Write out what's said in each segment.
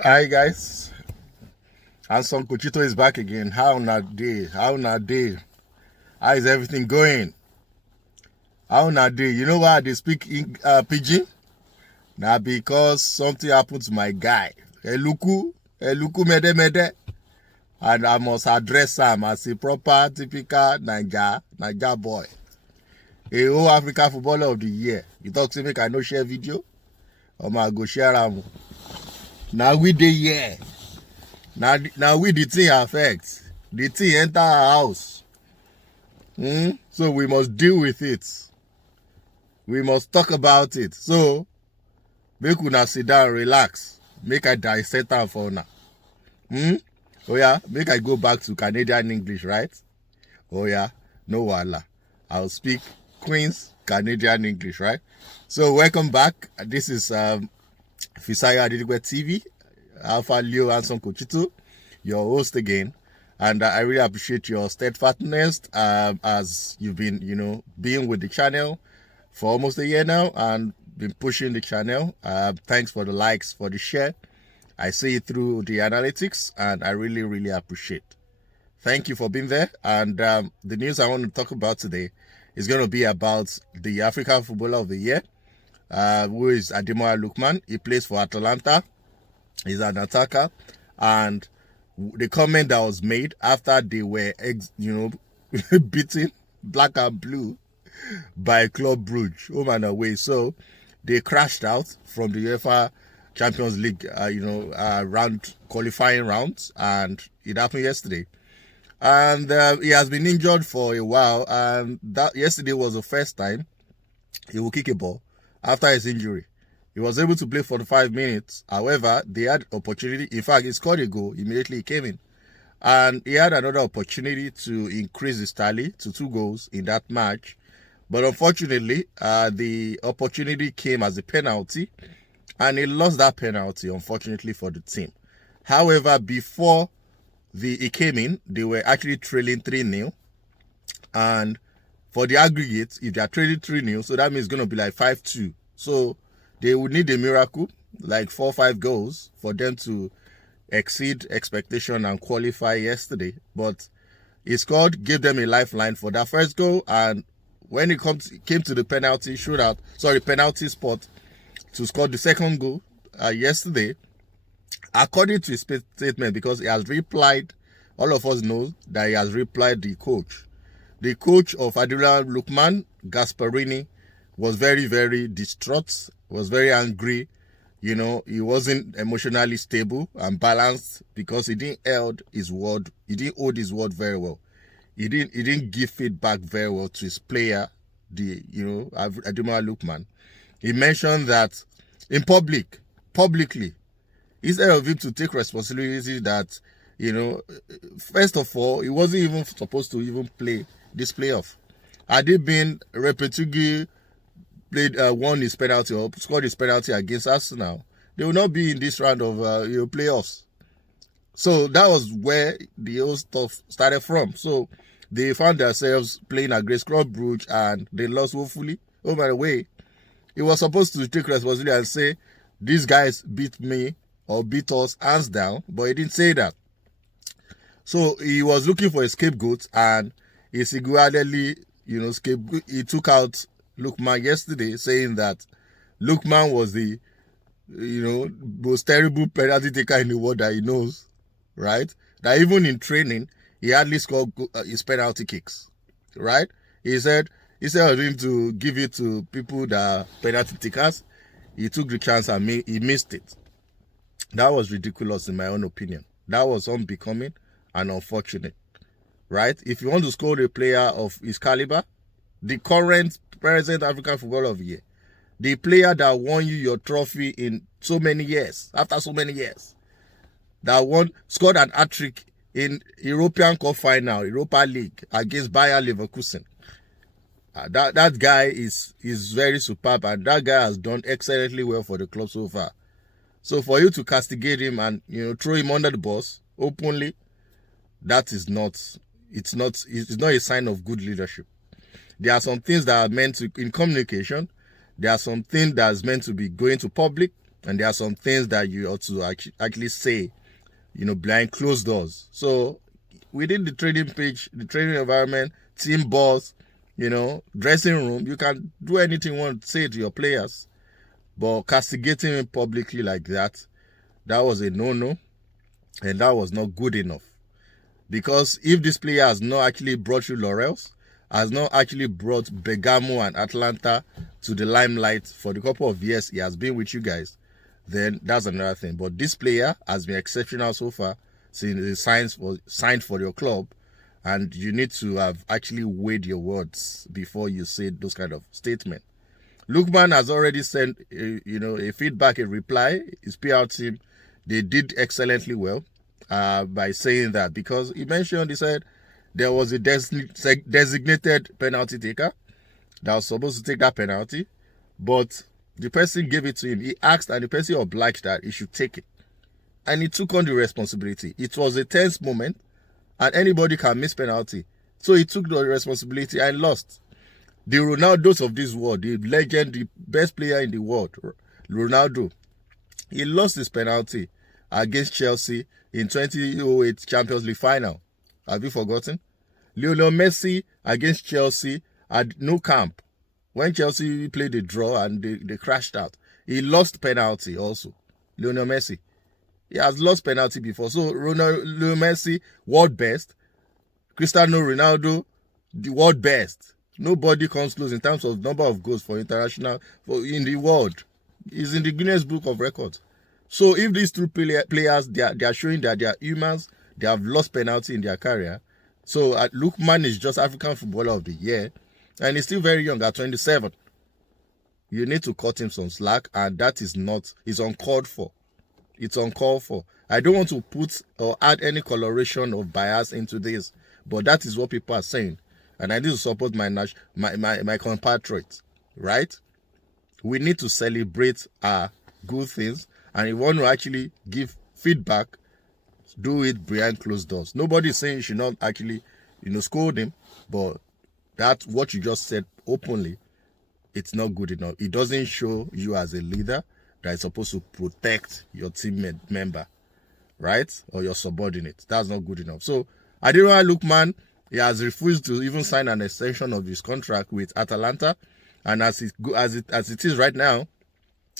Hi guys, Anson Cochito is back again. How na day? How na day? How is everything going? How na day? You know why they speak in pidgin? Now because something happened to my guy. Eluku mede mede, and I must address him as a proper typical Naija boy. A whole African footballer of the year. You talk to me, I no share video. I go share am. Now we dey here. Now we the thing affect. The thing enter our house. So we must deal with it. We must talk about it. So make una sit down, relax. Make I dissect am for una. Oh yeah, make I go back to Canadian English, right? Oh yeah, no wahala. I'll speak Queen's Canadian English, right? So welcome back. This is Fisayo Adedipe TV. Alpha Leo Anson Cochito, your host again, and I really appreciate your steadfastness as you've been, being with the channel for almost a year now and been pushing the channel. Thanks for the likes, for the share. I see it through the analytics, and I really, really appreciate. Thank you for being there. And the news I want to talk about today is going to be about the African Footballer of the Year, who is Ademola Lookman. He plays for Atalanta. He's an attacker, and the comment that was made after they were, beaten black and blue by Club Brugge, home and away. So they crashed out from the UEFA Champions League, qualifying rounds, and it happened yesterday. And he has been injured for a while, and that yesterday was the first time he will kick a ball after his injury. He was able to play 45 minutes. However, they had opportunity. In fact, he scored a goal. Immediately he came in. And he had another opportunity to increase his tally to 2 goals in that match. But unfortunately, the opportunity came as a penalty. And he lost that penalty, unfortunately, for the team. However, before he came in, they were actually trailing 3-0. And for the aggregate, if they are trailing 3-0, so that means it's going to be like 5-2. So they would need a miracle, like 4 or 5 goals, for them to exceed expectation and qualify yesterday. But he scored, gave them a lifeline for that first goal, and when it came to the penalty spot to score the second goal yesterday, according to his statement, because he has replied, all of us know that he has replied the coach. The coach of Ademola Lookman, Gasperini, was very, very distraught, was very angry. He wasn't emotionally stable and balanced because he didn't hold his word. He didn't hold his word very well. He didn't give feedback very well to his player, Ademola Lookman. He mentioned that in publicly, instead of him to take responsibility that, first of all, he wasn't even supposed to even play this playoff. Had it been Repetugi won his penalty or scored his penalty against Arsenal, they will not be in this round of playoffs. So that was where the whole stuff started from. So they found themselves playing against Club Brugge and they lost woefully. Oh, by the way, he was supposed to take responsibility and say, these guys beat me or beat us hands down, but he didn't say that. So he was looking for a scapegoat, and he single-handedly, he took out Lookman yesterday, saying that Lookman was the, most terrible penalty taker in the world that he knows, right? That even in training, he hardly scored his penalty kicks, right? He said, instead of him to give it to people that are penalty takers, he took the chance and he missed it. That was ridiculous in my own opinion. That was unbecoming and unfortunate, right? If you want to score a player of his caliber, the current present African Footballer of the Year, the player that won you your trophy in so many years, after so many years, that scored an hat-trick in European Cup final, Europa League against Bayer Leverkusen. That guy is very superb, and that guy has done excellently well for the club so far. So for you to castigate him and throw him under the bus openly, that is it's not a sign of good leadership. There are some things that are meant to, in communication, there are some things that's meant to be going to public, And there are some things that you ought to actually say, behind closed doors. So within the training pitch, the training environment, team boss, dressing room, you can do anything you want to say to your players. But castigating him publicly like that was a no-no. And that was not good enough. Because if this player has not actually brought you laurels, has not actually brought Bergamo and Atalanta to the limelight for the couple of years he has been with you guys, then that's another thing. But this player has been exceptional so far since he signed for your club, and you need to have actually weighed your words before you say those kind of statements. Lookman has already sent a feedback, a reply. His PR team, they did excellently well by saying that, because he said there was a designated penalty taker that was supposed to take that penalty, but the person gave it to him. He asked, and the person obliged that he should take it. And he took on the responsibility. It was a tense moment, and anybody can miss penalty. So he took the responsibility and lost. The Ronaldos of this world, the legend, the best player in the world, Ronaldo, he lost his penalty against Chelsea in 2008 Champions League final. Have you forgotten? Lionel Messi against Chelsea at Nou Camp, when Chelsea played a draw and they crashed out. He lost penalty also. Lionel Messi. He has lost penalty before. So Lionel Messi, world best. Cristiano Ronaldo, the world best. Nobody comes close in terms of number of goals in the world. He's in the Guinness Book of Records. So if these two players, they are showing that they are humans, they have lost penalty in their career. So Lookman is just African Footballer of the Year, and he's still very young at 27. You need to cut him some slack, and that is it's uncalled for. It's uncalled for. I don't want to put or add any coloration of bias into this, but that is what people are saying. And I need to support my compatriots, right? We need to celebrate our good things, and if you want to actually give feedback, do it behind closed doors. Nobody is saying you should not actually, scold him, but that's what you just said openly. It's not good enough. It doesn't show you as a leader that is supposed to protect your team member, right? Or your subordinate. That's not good enough. So, Ademola Lookman, he has refused to even sign an extension of his contract with Atalanta, and as it is right now,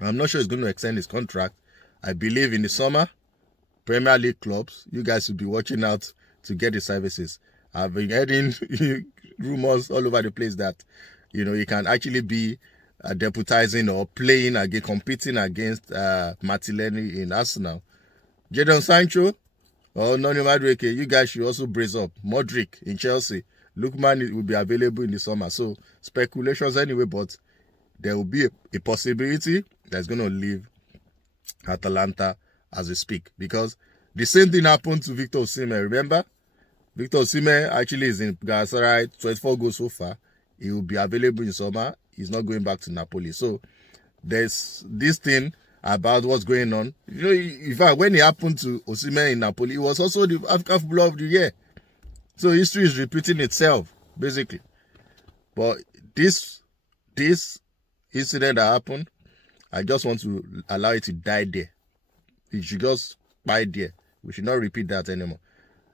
I'm not sure he's going to extend his contract. I believe in the summer, Premier League clubs, you guys should be watching out to get his services. I've been hearing rumors all over the place that, he can actually be deputizing or competing against Martinelli in Arsenal. Jadon Sancho or Noni Madueke, you guys should also brace up. Modric in Chelsea. Lookman will be available in the summer. So speculations anyway, but there will be a possibility that's going to leave Atalanta as we speak. Because the same thing happened to Victor Osimhen. Remember? Victor Osimhen actually is in Galatasaray, 24 goals so far. He will be available in summer. He's not going back to Napoli. So there's this thing about what's going on. In fact, when it happened to Osimhen in Napoli, it was also the African Footballer of the Year. So history is repeating itself, basically. But this incident that happened, I just want to allow it to die there. It should just die there. We should not repeat that anymore.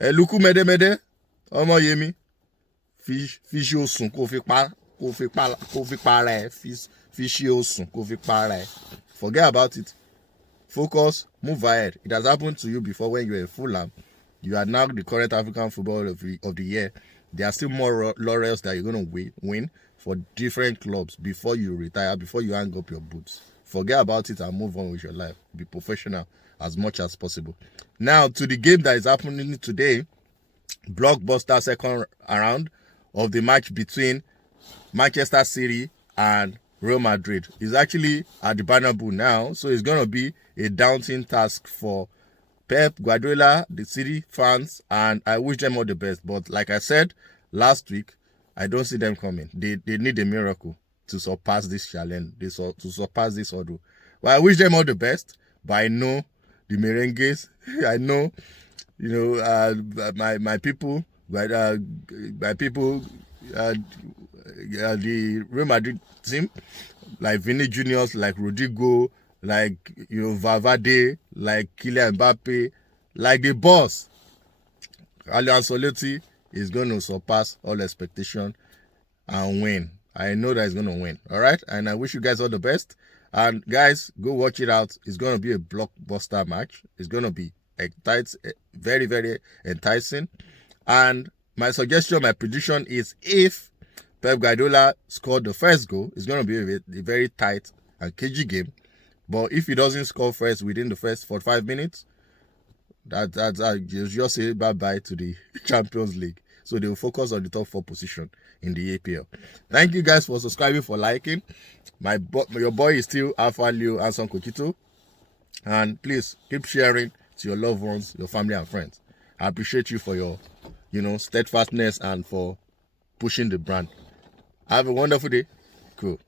Luku mede ọmọ yemi fishi osun kó fi para fishi osun kó fi para. Forget about it. Focus, move ahead. It has happened to you before when you were in Fulham. You are now the current African Footballer of the Year. There are still more laurels that you're going to win for different clubs before you retire, before you hang up your boots. Forget about it and move on with your life. Be professional as much as possible. Now, to the game that is happening today, blockbuster second round of the match between Manchester City and Real Madrid. Is actually at the Bernabeu now, so it's going to be a daunting task for Pep Guardiola, the City fans, and I wish them all the best. But like I said last week, I don't see them coming. They need a miracle to surpass this challenge, to surpass this hurdle. Well, I wish them all the best, but I know the merengues, I know, my people, the Real Madrid team, like Vinny Juniors, like Rodrigo, like Valverde, like Kylian Mbappe, like the boss. Carlo Ancelotti is going to surpass all expectation and win. I know that he's going to win. All right. And I wish you guys all the best. And guys, go watch it out. It's going to be a blockbuster match. It's going to be very, very enticing. And my suggestion, my prediction is if Pep Guardiola scored the first goal, it's going to be a very tight and cagey game. But if he doesn't score first within the first 45 minutes, that's you just say bye-bye to the Champions League. So they will focus on the top 4 position in the APL. Thank you guys for subscribing, for liking. Your boy is still Alpha Leo Anson Kokito. And please keep sharing to your loved ones, your family and friends. I appreciate you for your, steadfastness and for pushing the brand. Have a wonderful day. Cool.